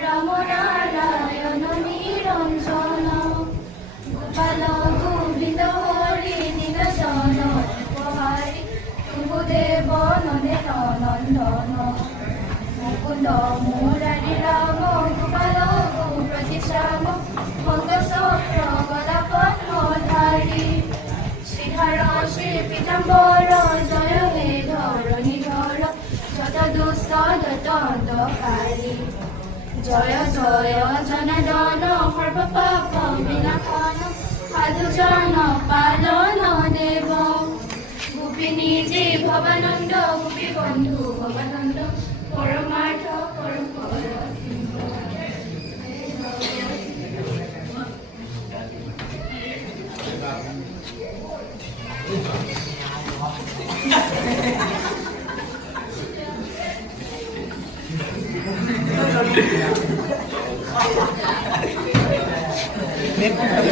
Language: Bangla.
রাম নারায়ণ নিরঞ্জন গোপাল গোবিন্দ হরি নীলজন উপহারি প্রভুদেব নন্দন মুকুন্দ মুরারি রাম গোপাল গোপতি শ্যাম ভঙ্গসক্র গদা পদ্মধারী শ্রীধর শ্রী পীতাম্বর জয় হে ধরণীধর যত দুঃস্থ যত অন্ধকারী জয় জয় জনার্দন সর্ব পাপ বিনাশন সাধুজন পালন দেব গোপিনী যে ভবানন্দ গোপী বন্ধু ভবানন্দ পরমার্থ পরম পর Nih.